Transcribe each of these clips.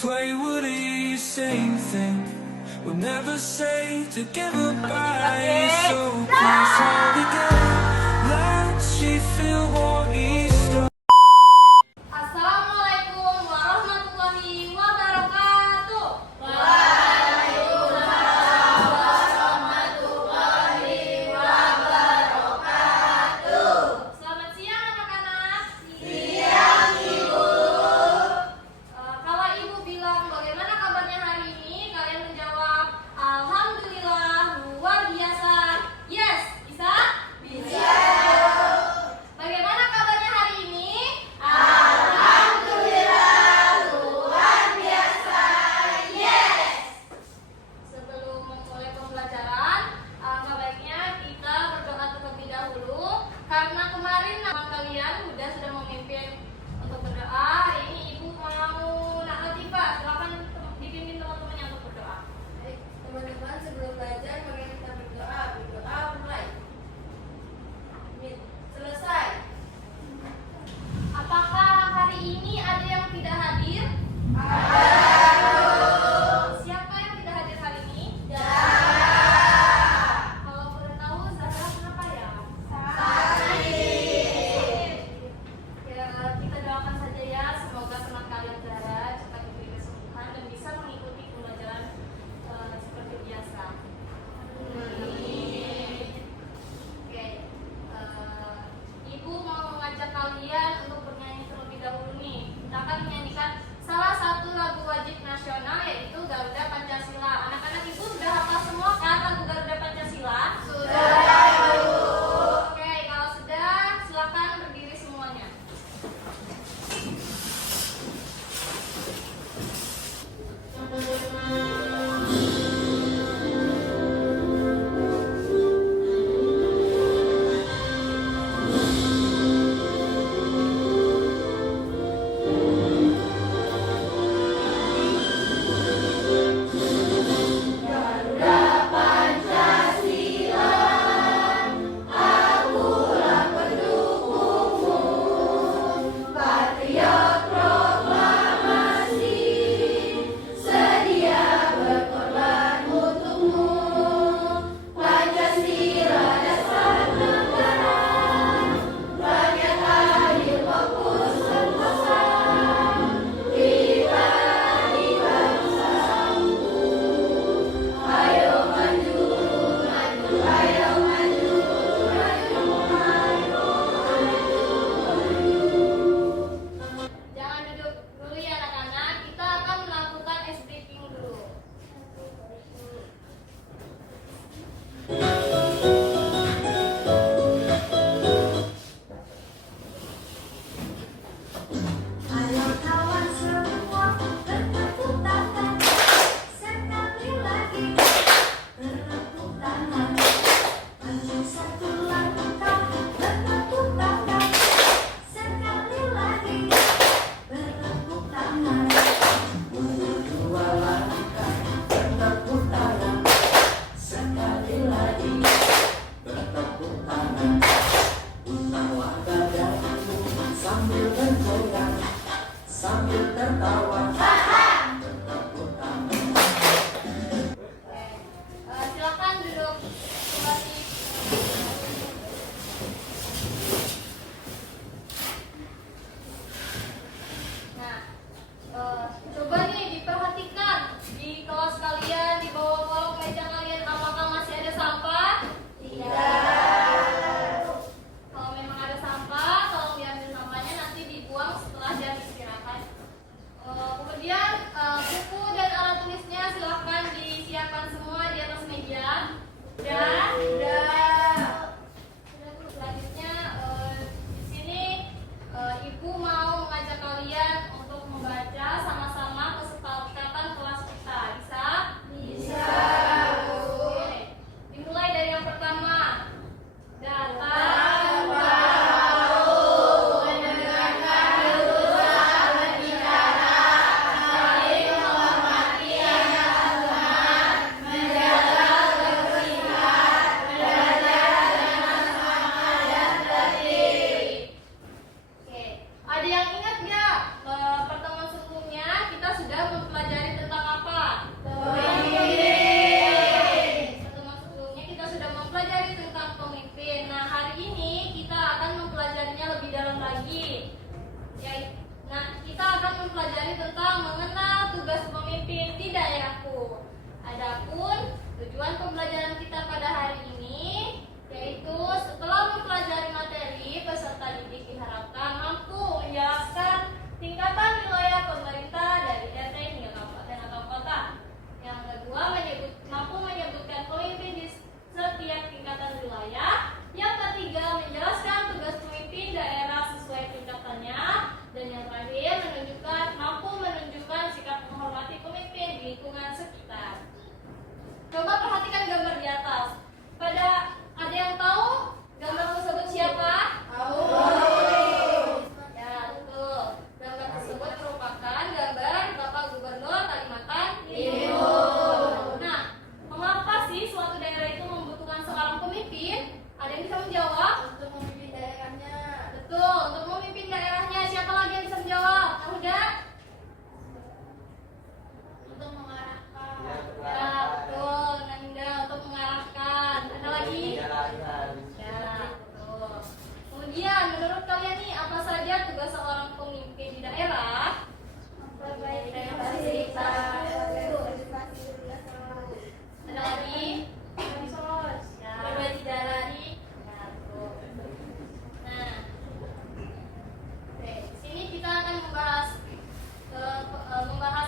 play Woody, same thing. We'll never say to give goodbye. So please hold again. Let she feel what Easter. Assalamualaikum warahmatullahi wabarakatuh. Selamat siang anak-anak. Siang Ibu. Kalau Ibu bilang bagaimana kabarnya hari ini, kalian menjawab alhamdulillah luar biasa. lagi. Nah, kita akan mempelajari tentang mengenal tugas pemimpin di daerahku. Adapun tujuan pembelajaran kita pada hari ini yaitu setelah mempelajari materi, peserta didik diharapkan mampu menjelaskan tingkatan wilayah pemerintah dari RT hingga kabupaten atau kota. Yang kedua, mampu menyebutkan pemimpin di setiap tingkatan wilayah. Yang ketiga, menjelaskan tugas pemimpin daerah sesuai tingkatannya. Dan yang terakhir, mampu menunjukkan sikap menghormati pemimpin di lingkungan sekitar. Coba perhatikan gambar di atas. Ada yang tahu gambar tersebut siapa? Tahu. Ya, betul. Gambar tersebut merupakan gambar Bapak Gubernur Kalimantan Timur. Nah, mengapa sih suatu daerah itu membutuhkan seorang pemimpin? Ada yang bisa menjawab? Untuk memimpin daerahnya. Betul, untuk memimpin daerahnya. Siapa lagi yang bisa menjawab? Nahuda? Untuk mengarahkan. Ya, betul. Nanda untuk mengarahkan. Ada lagi? Ya, betul. Kemudian, menurut kalian nih, apa saja tugas seorang pemimpin di daerah? Memperbaiki fasilitas. Ada lagi? Bansos. Ya, berbagi jalan. Ya, betul. Nah, oke, di sini kita akan membahas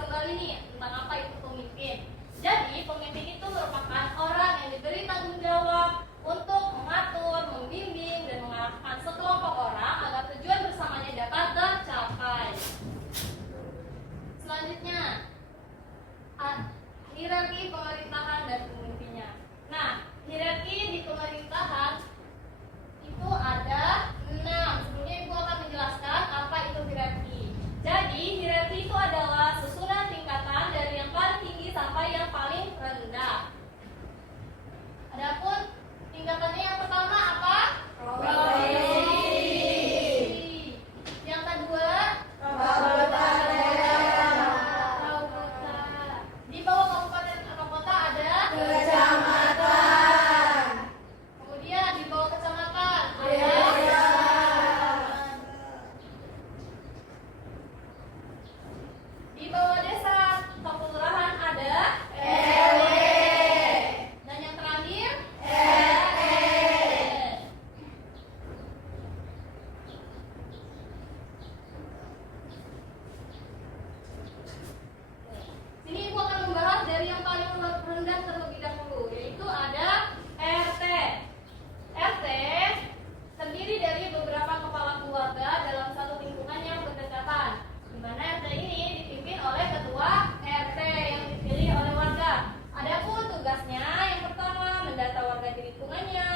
kembali nih tentang apa itu pemimpin. Jadi, pemimpin itu merupakan orang yang diberi tanggung jawab untuk mengatur, membimbing, dan mengarahkan sekelompok orang agar tujuan bersamanya dapat tercapai. Selanjutnya, hierarki pemerintahan dan pemimpinnya. Nah, hierarki di pemerintahan itu ada 6. Sebelumnya Ibu akan menjelaskan apa itu hierarki. Jadi, hierarki itu adalah susunan tingkatan dari yang paling tinggi sampai yang paling rendah. Adapun tingkatannya yang pertama apa? Provinsi. Yang kedua, di bawah kabupaten atau kota ada Kecamatan. kemudian di bawah kecamatan ada Desa. di bawah desa atau kelurahan ada RW. dan yang terakhir RT. sini Ibu akan membahas dari yang paling rendah terlebih dahulu, yaitu ada RT. RT terdiri dari beberapa kepala keluarga dalam satu lingkungan yang berdekatan, di mana RT ini dipimpin oleh ketua RT yang dipilih oleh warga. Adapun tugasnya, yang pertama mendata warga di lingkungannya,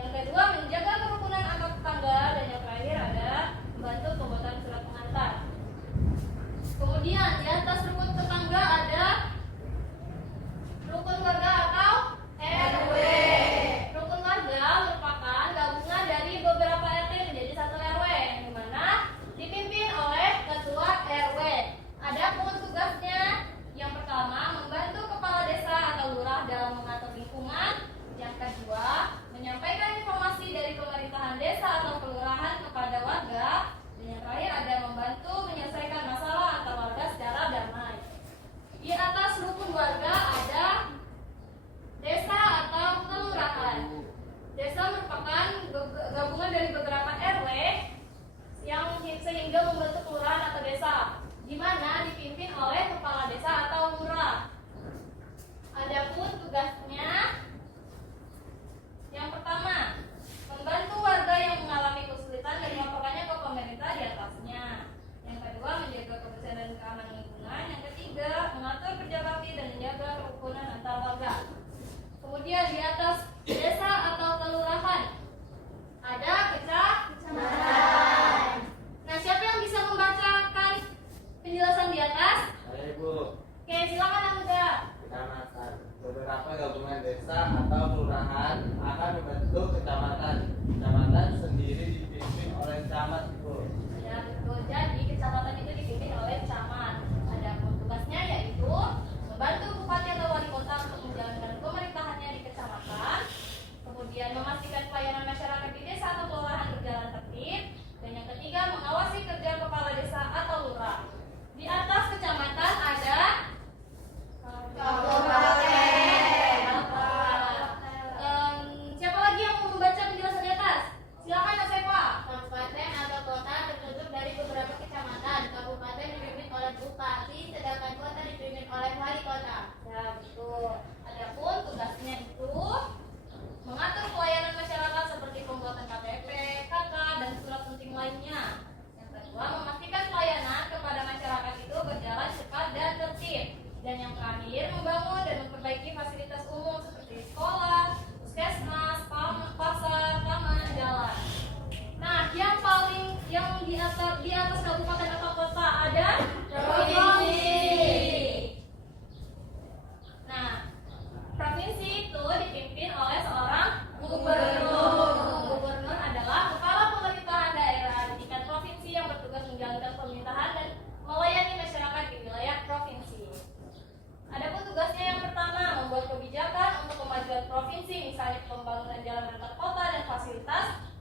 yang kedua menjaga kerukunan antar tetangga, dan yang terakhir ada membantu pembuatan surat pengantar. Kemudian di atas rukun tetangga ada rukun warga atau RW. Rukun warga merupakan gabungan dari beberapa RT menjadi satu RW, yang dimana dipimpin oleh ketua RW. Adapun tugasnya, yang pertama membantu kepala desa atau lurah dalam mengatur lingkungan. Yang kedua, menyampaikan informasi dari pemerintahan desa atau kelurahan kepada warga. Dan yang terakhir ada membantu menyelesaikan masalah antar warga secara damai. Di atas rukun warga ada desa atau kelurahan. Desa merupakan gabungan dari beberapa RW yang sehingga membentuk kelurahan atau desa, di mana dipimpin oleh kepala desa atau lurah. Adapun tugasnya, yang pertama, membantu warga yang mengalami kesulitan dan melaporkannya ke pemerintah di atasnya. Yang kedua, menjaga kebersihan dan keamanan lingkungan. Yang ketiga, mengatur kerja bakti dan menjaga kerukunan antar warga. Kemudian di atas desa atau kelurahan ada kecamatan. Nah, siapa yang bisa membacakan penjelasan di atas? Saya Ibu. Oke, silakan Anda. Kecamatan. Beberapa gabungan desa atau kelurahan akan membentuk kecamatan. Kecamatan sendiri dipimpin oleh camat, Ibu. Ya, betul. Jadi kecamatan itu dipimpin oleh camat. Ada tugasnya yaitu membantu bupati atau wali kota untuk menjalankan pemerintahannya di kecamatan. Kemudian memastikan pelayanan masyarakat di desa atau kelurahan berjalan tertib. Dan yang ketiga,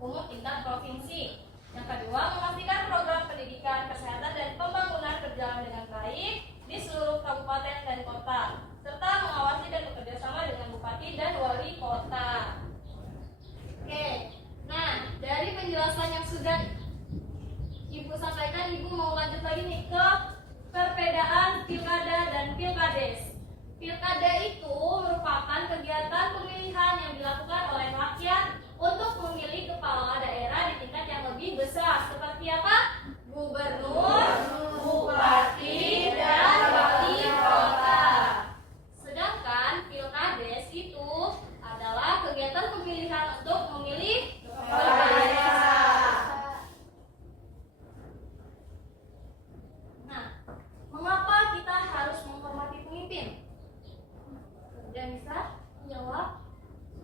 umum tingkat provinsi. Yang kedua, memastikan program pendidikan, kesehatan, dan pembangunan berjalan dengan baik di seluruh kabupaten dan kota, serta mengawasi dan bekerjasama dengan bupati dan wali kota. Oke, nah dari penjelasan yang sudah Ibu sampaikan, Ibu mau lanjut lagi nih ke perbedaan pilkada dan pilkades. Pilkada itu merupakan kegiatan pemilihan yang dilakukan oleh rakyat untuk memilih kepala daerah di tingkat yang lebih besar. Seperti apa? Gubernur, bupati, dan wali kota. Sedangkan pilkades itu adalah kegiatan pemilihan untuk memilih kepala daerah. Nah, mengapa kita harus menghormati pemimpin? Dan bisa jawab?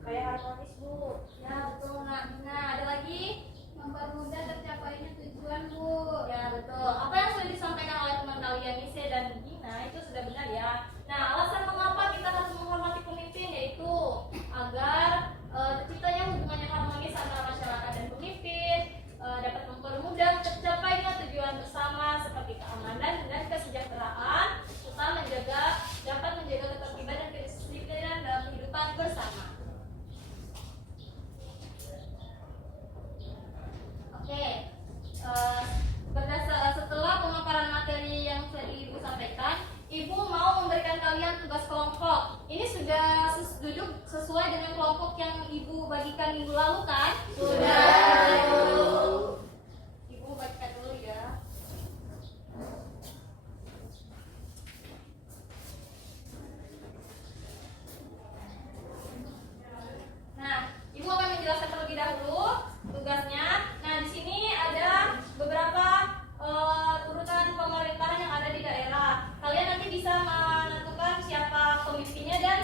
Kayak harmonis, Bu. Ya, betul, Nak. Nah, ada lagi? Mempermudah tercapainya tujuan, Bu. Ya, betul. Apa yang sudah disampaikan oleh teman kalian Nise dan Gina itu sudah benar ya. Nah, alasan mengapa kita harus menghormati pemimpin yaitu agar terciptanya hubungan yang harmonis antara masyarakat dan pemimpin, dapat mempermudah tercapainya tujuan bersama seperti keamanan dan kesejahteraan, serta dapat menjaga ketertiban dan kedisiplinan dalam kehidupan bersama. Oke, setelah pemaparan materi yang tadi Ibu sampaikan, Ibu mau memberikan kalian tugas kelompok. Ini sudah sesuai dengan kelompok yang Ibu bagikan minggu lalu kan? Sudah. Ibu bagikan dulu ya. Nah, Ibu akan menjelaskan terlebih dahulu tugasnya. Nah, di sini ada beberapa urutan pemerintahan yang ada di daerah. Kalian nanti bisa menentukan siapa pemimpinnya dan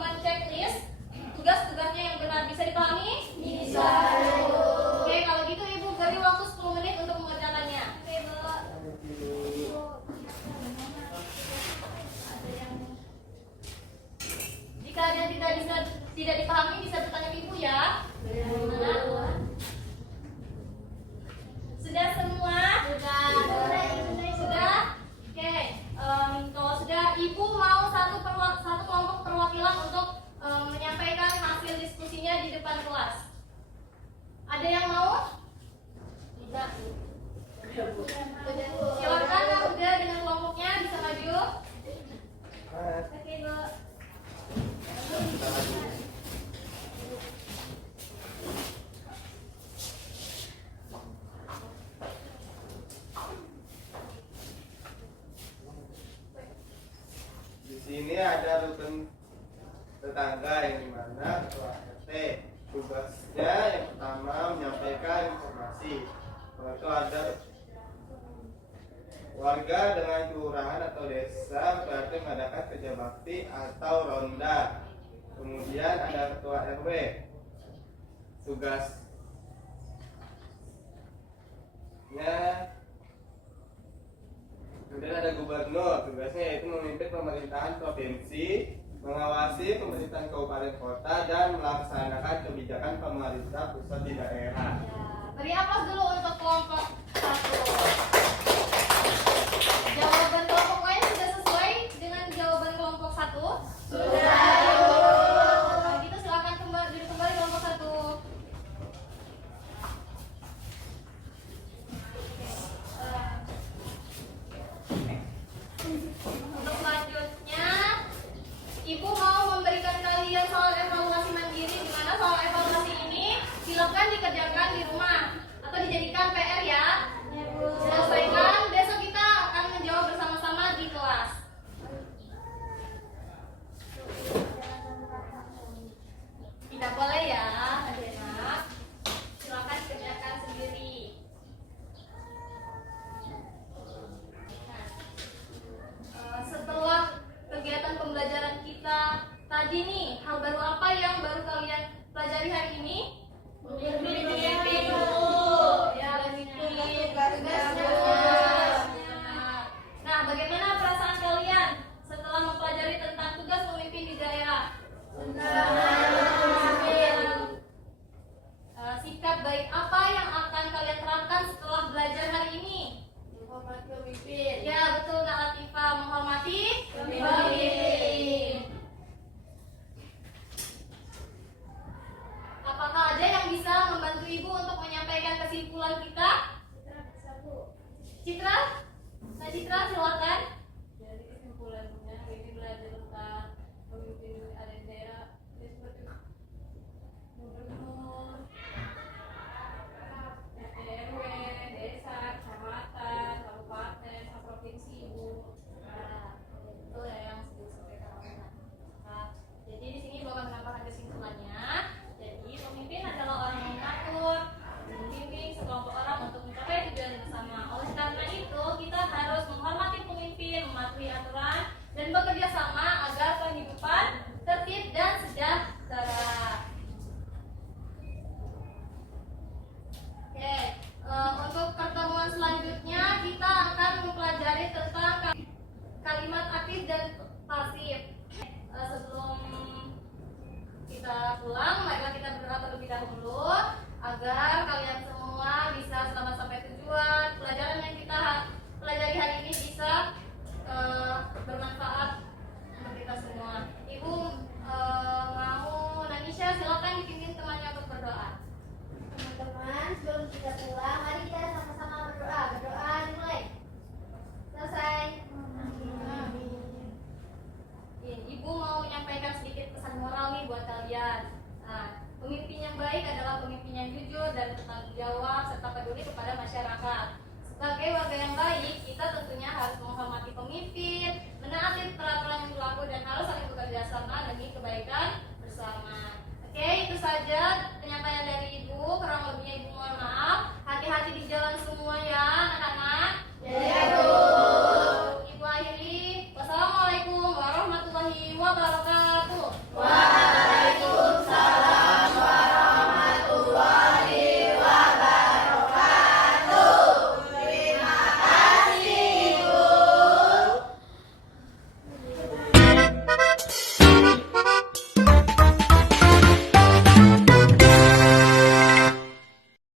menceklis tugas-tugasnya yang benar. Bisa dipahami? Bisa. Oke, kalau gitu Ibu beri waktu 10 menit untuk mengerjakannya. Oke, Bu. Jika ada yang tidak dipahami bisa bertanya ke Ibu ya. Bagaimana? Sudah semua? Sudah? Oke, kalau sudah, Ibu mau satu kelompok perwakilan untuk menyampaikan hasil diskusinya di depan kelas. Ada yang mau? Tidak. Silakan yang udah dengan kelompoknya bisa maju. Oke, Bu. Di sini ada rukun tetangga yang dimana ketua RT tugasnya yang pertama menyampaikan informasi. Kalau itu ada warga dengan kelurahan atau desa berarti mengadakan kerja bakti atau ronda. Kemudian ada ketua RW tugasnya kemudian ada gubernur, tugasnya yaitu memimpin pemerintahan provinsi, mengawasi pemerintahan kabupaten kota, dan melaksanakan kebijakan pemerintah pusat di daerah. Ya, beri aplaus dulu untuk kelompok 1. Jawaban kelompok lain sudah sesuai dengan jawaban kelompok 1? Sudah. Kalau gitu silakan duduk kembali kelompok 1. Untuk selanjutnya, Ibu mau memberikan kalian soal evaluasi mandiri, di mana soal evaluasi ini silakan dikerjakan di rumah atau dijadikan PR ya. Selesaikan, besok kita akan menjawab bersama-sama di kelas. Ibu untuk menyampaikan kesimpulan kita. Citra bisa, Bu. Citra, Kak Citra silakan. Jadi kesimpulannya ini belajar tentang pemimpin ada di daerah seperti gubernur, RT RW, desa, kecamatan, kabupaten, sama provinsi, Ibu. Nah, itu ya yang disampaikan oleh Nah, jadi di sini Ibu akan menambahkan kesimpulannya. Jadi pemimpin adalah orang yang mengatur, membimbing sekelompok orang untuk mencapai tujuan bersama. Oleh karena itu, kita harus menghormati pemimpin, mematuhi aturan, dan bekerja sama agar kehidupan tertib dan sejahtera. Oke, untuk pertemuan selanjutnya kita akan mempelajari tentang kalimat aktif dan pasif. Sebelum kita pulang, marilah kita berdoa terlebih dahulu agar kalian semua bisa selamat sampai tujuan. Pelajaran yang kita pelajari hari ini bisa bermanfaat untuk kita semua. Ibu mau Nanisha, silakan dipimpin temannya untuk berdoa. Teman-teman, sebelum kita pulang, mari kita sama-sama berdoa. Berdoa dimulai. Selesai. Ibu mau menyampaikan sedikit pesan moral nih buat kalian. Nah, pemimpin yang baik adalah pemimpin yang jujur dan bertanggung jawab serta peduli kepada masyarakat. Sebagai warga yang baik, kita tentunya harus menghormati pemimpin, menaati peraturan yang berlaku dan harus saling bekerja sama demi kebaikan bersama. Oke, itu saja